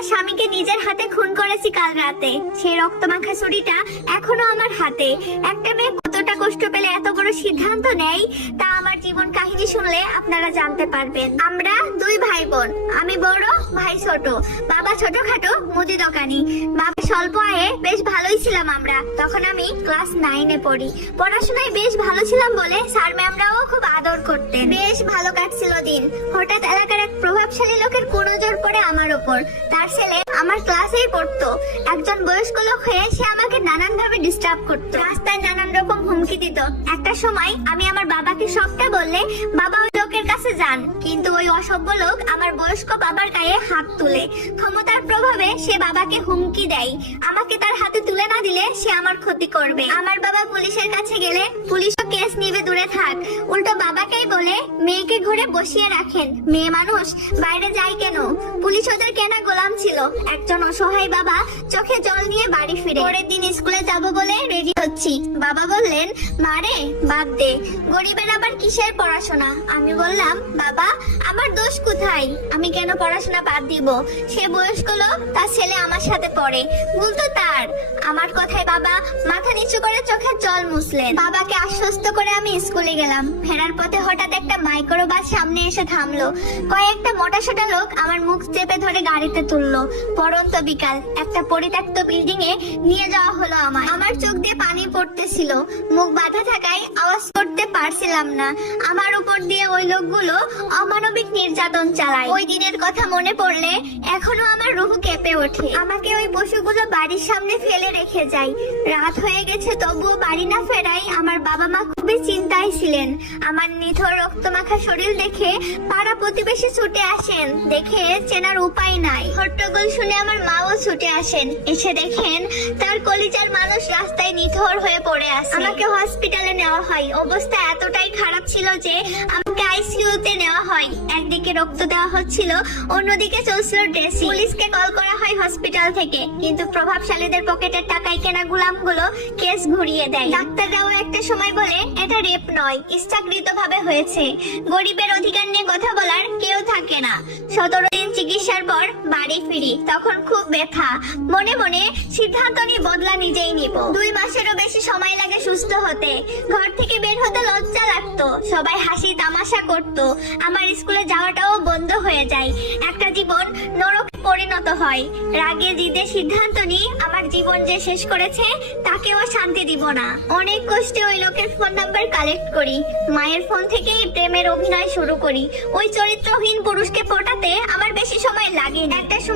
আমার স্বামীকে নিজের হাতে খুন করেছি কাল রাতে। সেই রক্তমাখা ছুরিটা এখনো আমার হাতে। একটা মেয়ে কতটা কষ্ট পেলে এত বড় সিদ্ধান্ত নেয় তা আমার জীবন কাহিনী শুনলে আপনারা জানতে পারবেন। আমরা দুই ভাই বোন, আমি বড়, ভাই ছোট। বাবা ছোটখাটো মুদি দোকানি, বাবা স্বল্প আয়ে। বেশ ভালোই ছিলাম আমরা। তখন আমি ক্লাস 9-এ পড়ি। পড়াশোনায় বেশ ভালো ছিলাম বলে স্যার ম্যামরাও খুব আদর করতেন। বেশ ভালো কাটছিল দিন। হঠাৎ এলাকার এক প্রভাবশালী লোকের কুনজর পড়ে আমার ওপর। তার ছেলে আমার ক্লাসেই পড়তো। একজন বয়স্ক লোক হয়ে সে আমাকে নানান ভাবে ডিস্টার্ব করতো, রাস্তায় নানান রকম হুমকি দিত। একটা সময় আমি আমার বাবাকে সবটা বললে বাবা ওই লোকের কাছে যান, কিন্তু ওই অসভ্য লোক আমার বয়স্ক বাবার গায়ে হাত তুলে। ক্ষমতার প্রভাবে সে বাবাকে হুমকি দেয়, আমাকে তার হাতে তুলে না দিলে সে আমার ক্ষতি করবে। আমার বাবা পুলিশের কাছে গেলে পুলিশও কেস নিবে, দূরে থাক। উল্টো বাবাকেই বলে মেয়েকে ঘরে বসিয়ে রাখেন, মেয়ে মানুষ বাইরে যায় কেন। পুলিশ ওদের কেনা গোলাম ছিল। একজন অসহায় বাবা চোখে জল নিয়ে বাড়ি ফিরে। পরের দিন স্কুলে যাব বলে রেডি হচ্ছি। বাবা বললেন, মারে বাদ দে, গরিবের আবার কিসের পড়াশোনা। আমি বললাম, বাবা আমার দোষ কোথায়, আমি কেন পড়াশোনা বাদ দিব? সে বয়স্ক লোক, তার ছেলে আমার সাথে পড়ে, ভুল তো তার। আমার কথায় বাবা মাথা নিচু করে চোখের জল মুছলেন। বাবাকে আশ্বস্ত করে আমি স্কুলে গেলাম। ফেরার পথে হঠাৎ একটা মাইক্রো বাস সামনে এসে থামলো। কয়েকটা মোটাসোটা লোক আমার মুখ চেপে ধরে গাড়িতে তুললো। পড়ন্ত বিকাল, একটা পরিত্যক্ত বিল্ডিং এ নিয়ে যাওয়া হলো আমায়। আমার চোখ দিয়ে পানি পড়তেছিল, মুখ বাঁধা থাকায় আওয়াজ করতে পারছিলাম না। আমার উপর দিয়ে ওই লোকগুলো অমানবিক নির্যাতন চালায়। ওই দিনের কথা মনে পড়লে এখনো আমার রুহ কেঁপে ওঠে। আমাকে ওই পশুগুলো বাড়ির সামনে ফেলে রেখে যায়। রাত হয়ে গেছে, তবুও বাড়ি না ফেরাই আমার বাবা মা খুবই চিন্তায় ছিলেন। আমার নিথর রক্তমাখা শরীর দেখে পাড়া প্রতিবেশী ছুটে আসেন। দেখে চেনার উপায় নাই। হট্টগোল শুনে আমার মাও ছুটে আসেন। এসে দেখেন তার কলিজার মানুষ রাস্তায় নিথর হয়ে পড়ে আছে। আমাকে হসপিটালে নেওয়া হয়। অবস্থা এতটাই খারাপ ছিল যে আমাকে আইসিইউতে নেওয়া হয়। একদিকে রক্ত দেওয়া হচ্ছিল, অন্যদিকে চলছিল ড্রেসিং। পুলিশকে কল করা হয় হসপিটাল থেকে, কিন্তু প্রভাবশালীদের পকেটের টাকায় কেনা গোলামগুলো কেস ঘুরিয়ে দেয়। ডাক্তাররাও একটা সময় বলে এটা রেপ নয়, ইচ্ছাকৃতভাবে হয়েছে। গরিবের অধিকার নিয়ে কথা বলার কেউ থাকে না। 17 দিন চিকিৎসার পর বাড়ি ফিরি। তখন খুব ব্যথা। মনে মনে সিদ্ধান্ত নিয়ে বদলা নিজেই নিব। 2 মাসেরও বেশি সময় লাগে সুস্থ হতে। ঘর থেকে বের হতে লজ্জা লাগতো। সবাই হাসি তামাশা করতো। আমার স্কুলে যাওয়াটাও বন্ধ হয়ে যায়। একটা জীবন নরকে পরিণত হয়। রাগে জিদে সিদ্ধান্ত নিই আমার জীবন যে শেষ করেছে তাকেও শান্তি দিব না। অনেক কষ্টে ওই লোকের ফোন নাম্বার কালেক্ট করি। মায়ের ফোন থেকেই প্রেমের অভিনয় শুরু করি। ওই চরিত্রহীন পুরুষকে পটাতে আমার বেশি সময় লাগে না। একটা